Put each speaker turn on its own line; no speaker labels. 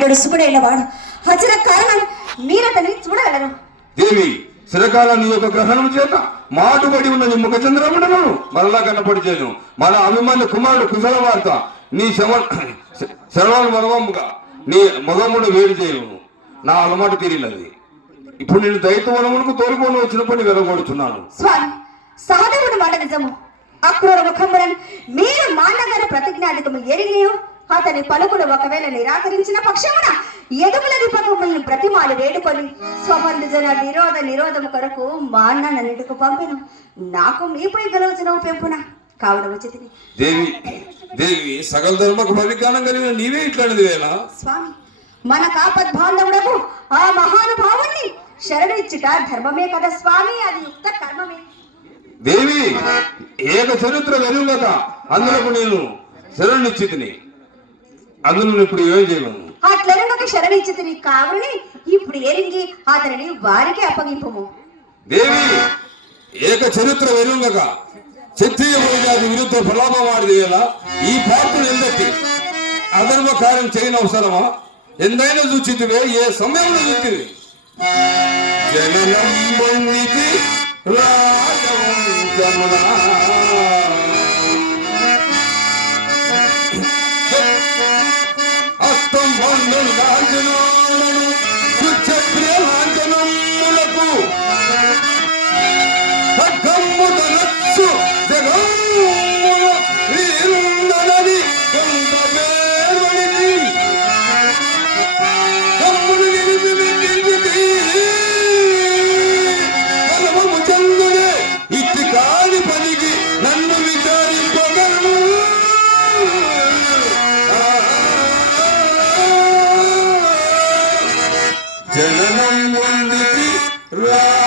వీడు సుకుడైన వాడు వచ్చిన కారణం మీరతని చూడగలరు
దేవి చిరకాల నీ యొక్క గ్రహణం చేత మాటుబడి ఉన్న నీ ముఖ చంద్రముడను మరలా కనపడిచేను. మన అభిమాని కుమారుడు కుశల వార్త నీ శవ శరవాలు మరవముగా నీ మగముడు వేడి చేయను నా అలవాటు తీరినది. ఇప్పుడు నేను దైత్యవనమునకు తోలుకొని వచ్చిన పని వెలగొడుతున్నాను
స్వామి సహదేవుడు మాట నిజము. అక్రూర ముఖంబరన్ మీరు మాండగారి ప్రతిజ్ఞాధికము ఎరిగియో అతని పలుకులు ఒకవేళ నిరాకరించిన పక్షమున ఎదుగుల దీపకములను ప్రతిమాలు వేడుకొని స్వబంధు జన విరోధ నిరోధము కొరకు మా అన్న నన్నిటికి పంపెను. నాకు మీపై గెలవచన పెంపున. కావున ఉచితిని.
దేవి దేవి సకల ధర్మకు పరిజ్ఞానం కలిగిన నీవే ఇట్లాంటిది వేళ?
స్వామి మన కాపద్ బాంధవుడకు ఆ మహానుభావుణ్ణి శరణిచ్చుట ధర్మమే కదా స్వామి అది యుక్త కర్మమే.
దేవి ఏక చరిత్ర వెలుగక అందులకు నేను శరణిచ్చితిని అందులో ఇప్పుడు ఏం చేయను
అట్లనొక శరణిచ్చితిని కావుని ఇప్పుడు ఎరింగి అతనిని వారికి అప్పగింపము?
దేవి ఏక చరిత్ర వెలుగక క్షత్రియ వైజాతి విరుద్ధ ప్రలాపమాడిది ఎలా? ఈ పాత్ర ఎందటి అధర్మ కార్యం చేయని అవసరమా? ఎందైనా చూచితివే ఏ సమయంలో రాజవంశమునా? Boynumdan kın olmanı జననం పొందితి రా.